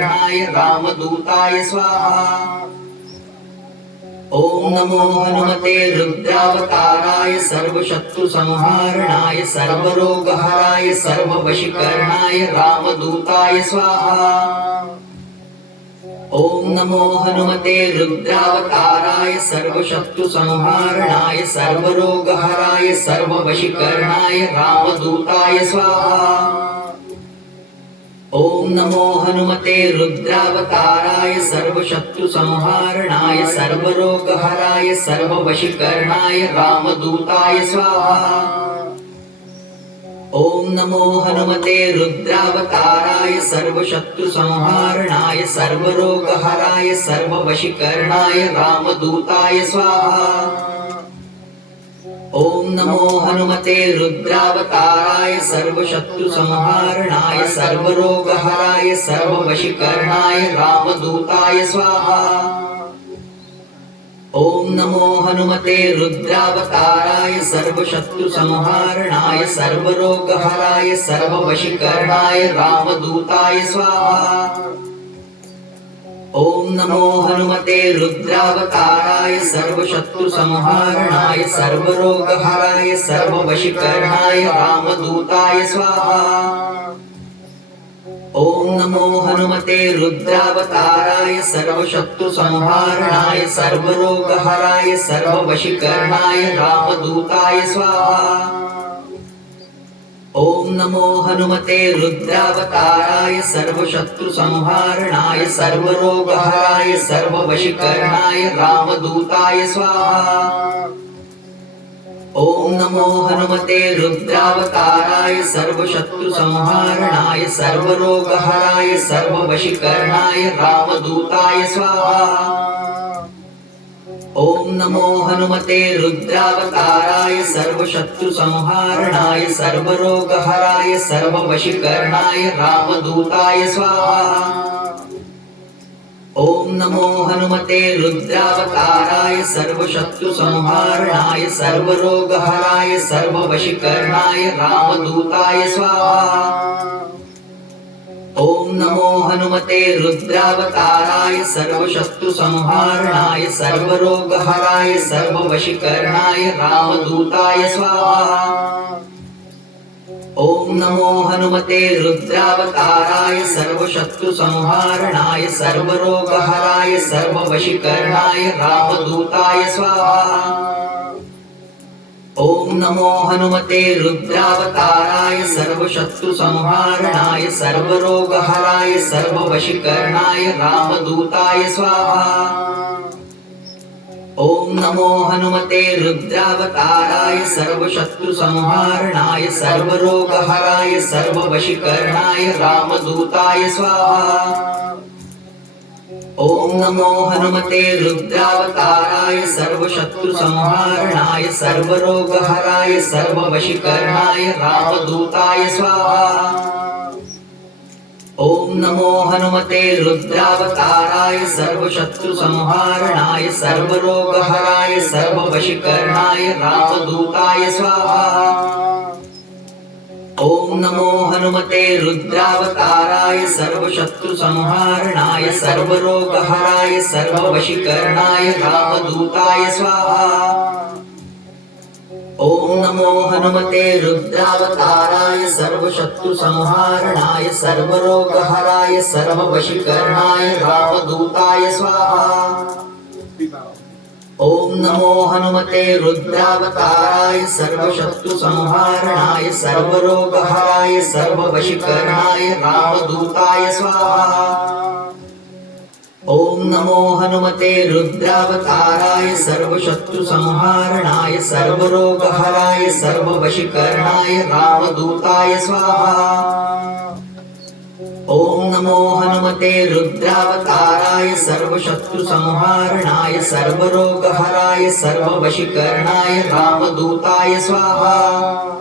रामदूताय स्वाहा। ओम नमो हनुमते रुद्रावताराय सर्वशत्रुसंहारणाय सर्वरोगहराय सर्ववशीकरणाय रामदूताय स्वाहा। ओम नमो हनुमते रुद्रावताराय सर्वशत्रुसंहारणाय सर्वरोगहराय सर्ववशीकरणाय रामदूताय स्वाहा। ओम नमो हनुमते रुद्रावताराय सर्वशत्रुसंहारणाय सर्वरोगहराय सर्ववशीकरणाय रामदूताय स्वाहा। ओम नमो हनुमते रुद्रावताराय सर्वशत्रुसंहारणाय सर्वरोगहराय सर्ववशीकरणाय रामदूताय स्वाहा। ओम नमो हनुमते रुद्रावताराय सर्वशत्रुसंहारणाय सर्वरोगहराय सर्ववशीकरणाय रामदूताय स्वाहा। ओम नमो हनुमते रुद्रावताराय सर्वशत्रुसंहारणाय सर्वरोगहराय सर्ववशीकरणाय रामदूताय स्वाहा। ओम नमो हनुमते रुद्रावताराय सर्वशत्रुसंहारणाय सर्वरोगहराय सर्ववशीकरणाय रामदूताय स्वाहा। ओम नमो हनुमते रुद्रावताराय सर्वशत्रुसंहारणाय सर्वरोगहराय सर्ववशीकरणाय रामदूताय स्वाहा। ओम नमो हनुमते रुद्रावताराय सर्वशत्रुसंहारणाय सर्वरोगहराय सर्ववशीकरणाय रामदूताय स्वाहा। ओम नमो हनुमते रुद्रावताराय सर्वशत्रुसंहारणाय सर्वरोगहराय सर्ववशीकरणाय रामदूताय स्वाहा। ओम नमो हनुमते रुद्रावताराय सर्वशत्रुसंहारणाय सर्वरोगहराय सर्ववशीकरणाय रामदूताय स्वाहा। ओम नमो हनुमते रुद्रावताराय सर्वशत्रुसंहारणाय सर्वरोगहराय सर्ववशीकरणाय रामदूताय स्वाहा। ओम नमो हनुमते रुद्रावताराय सर्वशत्रुसंहारणाय सर्वरोगहराय सर्ववशीकरणाय रामदूताय स्वाहा। ओम नमो हनुमते रुद्रावताराय सर्वशत्रुसंहारणाय सर्वरोगहराय सर्ववशीकरणाय रामदूताय स्वाहा। ओम नमो हनुमते रुद्रावताराय सर्वशत्रुसंहारणाय सर्वरोगहराय सर्ववशीकरणाय रामदूताय स्वाहा। ओम नमो हनुमते रुद्रावताराय सर्वशत्रुसंहारणाय सर्वरोगहराय सर्ववशीकरणाय रामदूताय स्वाहा। ओम नमो हनुमते रुद्रावताराय सर्वशत्रुसंहारणाय सर्वरोगहराय सर्ववशीकरणाय रामदूताय स्वाहा। ओम नमो हनुमते रुद्रावताराय सर्वशत्रुसंहारणाय सर्वरोगहराय सर्ववशीकरणाय रामदूताय स्वाहा। ओम नमो हनुमते रुद्रावताराय सर्वशत्रुसंहारणाय सर्वरोगहराय सर्ववशीकरणाय रामदूताय स्वाहा। ओम नमो हनुमते रुद्रावताराय सर्वशत्रुसंहारणाय सर्वरोगहराय सर्ववशीकरणाय रामदूताय स्वाहा। ओम नमो हनुमते रुद्रावताराय सर्वशत्रुसंहारणाय सर्वरोगहराय सर्ववशीकरणाय रामदूताय स्वाहा। ओम नमो हनुमते रुद्रावताराय सर्वशत्रुसंहारणाय सर्वरोगहराय सर्ववशीकरणाय रामदूताय स्वाहा। ओम नमो हनुमते रुद्रावताराय सर्वशत्रुसंहारणाय सर्वरोगहराय सर्ववशीकरणाय रामदूताय स्वाहा।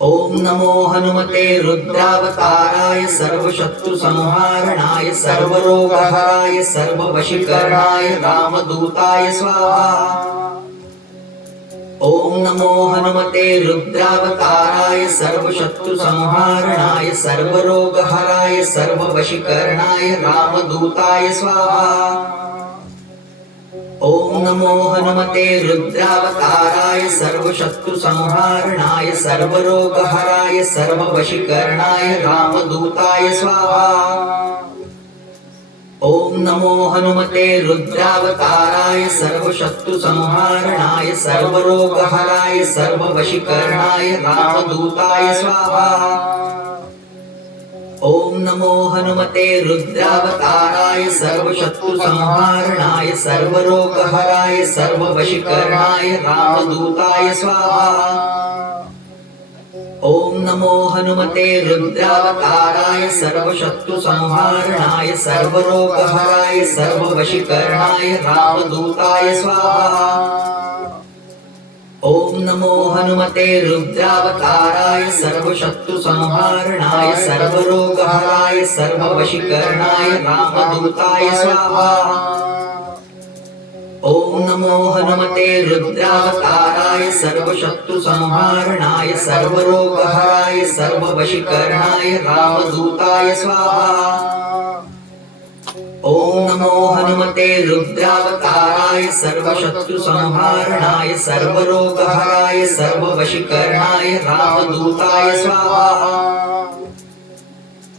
ओम नमो हनुमते रुद्रावताराय सर्वशत्रुसंहारणाय सर्वरोगहराय सर्ववशीकरणाय रामदूताय स्वाहा। ॐ नमो हनुमते रुद्रावताराय सर्वशत्रुसंहारणाय सर्वरोगहराय सर्ववशीकरणाय रामदूताय स्वाहा। ॐ नमो हनुमते रुद्रावताराय सर्वशत्रुसंहारणाय सर्वरोगहराय सर्ववशीकरणाय रामदूताय स्वाहा। ॐ नमो हनुमते रुद्रावताराय सर्वशत्रुसंहारणाय सर्वरोगहराय सर्ववशीकरणाय रामदूताय स्वाहा। ॐ नमो हनुमते रुद्रावताराय सर्वशत्रुसंहारणाय सर्वरोगहराय सर्ववशीकरणाय रामदूताय स्वाहा। ॐ नमो हनुमते रुद्रावताराय सर्वशत्रुसंहारणाय सर्वरोगहराय सर्ववशीकरणाय रामदूताय स्वाहा। ॐ नमो हनुमते रुद्रावताराय सर्वशत्रुसंहारणाय सर्वरोगहराय सर्ववशीकरणाय रामदूताय स्वाहा। ॐ नमो हनुमते रुद्रावताराय सर्वशत्रुसंहारणाय सर्वरोगहराय सर्ववशीकरणाय रामदूताय स्वाहा। ॐ नमो हनुमते रुद्रावताराय सर्वशत्रुसंहारणाय सर्वरोगहराय सर्ववशीकरणाय रामदूताय स्वाहा।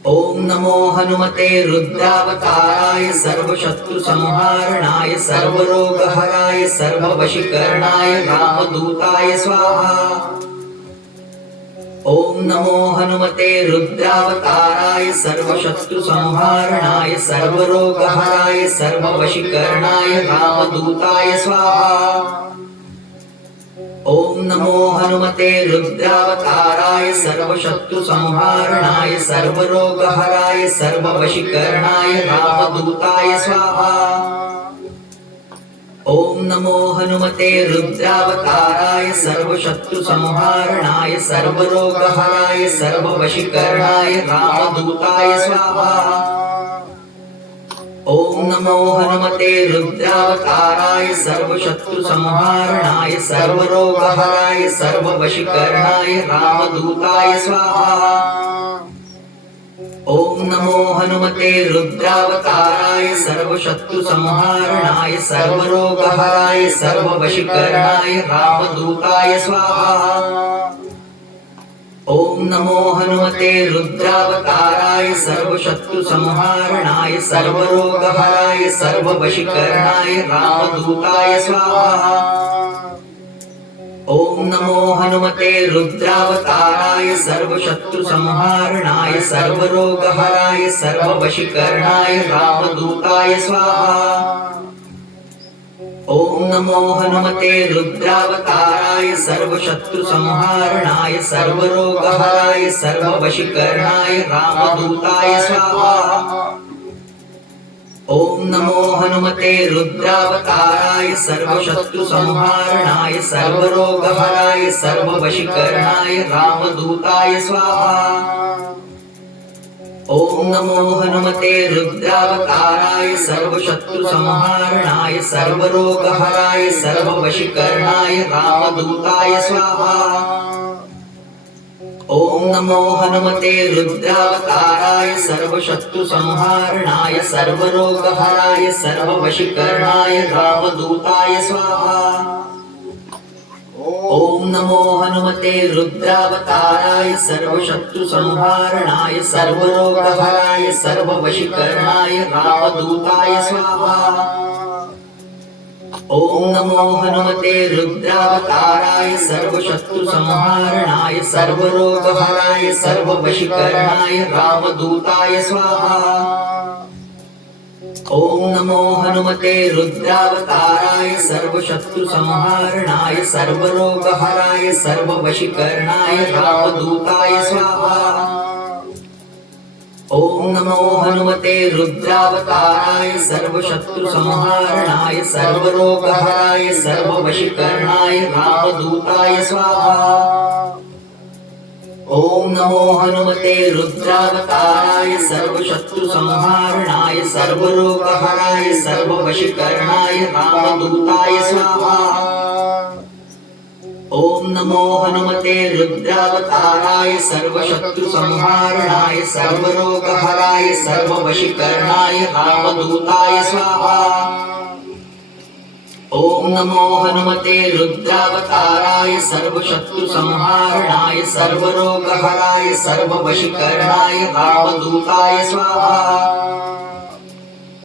ॐ नमो हनुमते रुद्रावताराय सर्वशत्रुसंहारणाय सर्वरोगहराय सर्ववशीकरणाय रामदूताय स्वाहा। ॐ नमो हनुमते रुद्रावताराय सर्वशत्रुसंहारणाय सर्वरोगहराय सर्ववशीकरणाय रामदूताय स्वाहा। ॐ नमो हनुमते रुद्रावताराय सर्वशत्रुसंहारणाय सर्वरोगहराय सर्ववशीकरणाय रामदूताय स्वाहा। ॐ नमो हनुमते रुद्रावताराय सर्वशत्रुसंहारणाय सर्वरोगहराय सर्ववशीकरणाय रामदूताय स्वाहा। ॐ नमो हनुमते रुद्रावताराय सर्वशत्रुसंहारणाय सर्वरोगहराय सर्ववशीकरणाय रामदूताय स्वाहा। ॐ नमो हनुमते रुद्रावताराय सर्वशत्रुसंहारणाय सर्वरोगहराय सर्ववशीकरणाय रामदूताय स्वाहा। ॐ नमो हनुमते रुद्रावताराय सर्वशत्रुसंहारणाय सर्वरोगहराय सर्ववशीकरणाय रामदूताय स्वाहा। ॐ नमो हनुमते रुद्रावताराय सर्वशत्रुसंहारणाय सर्वरोगहराय सर्ववशीकरणाय रामदूताय स्वाहा। ॐ नमो हनुमते रुद्रावताराय सर्वशत्रुसंहारणाय सर्वरोगहराय सर्ववशीकरणाय रामदूताय स्वाहा। ॐ नमो हनुमते रुद्रावताराय सर्वशत्रुसंहारणाय सर्वरोगहराय सर्ववशीकरणाय रामदूताय स्वाहा। ॐ नमो हनुमते रुद्रावताराय सर्वशत्रुसंहारणाय सर्वरोगहराय सर्ववशीकरणाय रामदूताय स्वाहा। ॐ नमो हनुमते रुद्रावताराय सर्वशत्रुसंहारणाय सर्वरोगहराय सर्ववशीकरणाय रामदूताय स्वाहा। ॐ नमो हनुमते रुद्रावताराय सर्वशत्रुसंहारणाय सर्वरोगहराय सर्ववशीकरणाय रामदूताय स्वाहा। ॐ नमो हनुमते रुद्रावताराय सर्वशत्रुसंहारणाय सर्वरोगहराय सर्ववशीकरणाय रामदूताय स्वाहा। ॐ नमो हनुमते रुद्रावताराय सर्वशत्रुसंहारणाय सर्वरोगहराय सर्ववशीकरणाय रामदूताय स्वाहा। ॐ नमो हनुमते रुद्रावताराय सर्वशत्रुसंहारणाय सर्वरोगहराय सर्ववशीकरणाय रामदूताय स्वाहा। ॐ नमो हनुमते रुद्रावताराय सर्वशत्रुसंहारणाय सर्वरोगहराय सर्ववशीकरणाय रामदूताय स्वाहा। ओम नमो हनुमते रुद्रावताराय सर्वशत्रुसंहारणाय सर्वरोगहराय सर्ववशीकरणाय रामदूताय स्वाहा। ओम नमो हनुमते रुद्रावताराय सर्वशत्रुसंहारणाय सर्वरोगहराय सर्ववशीकरणाय रामदूताय स्वाहा।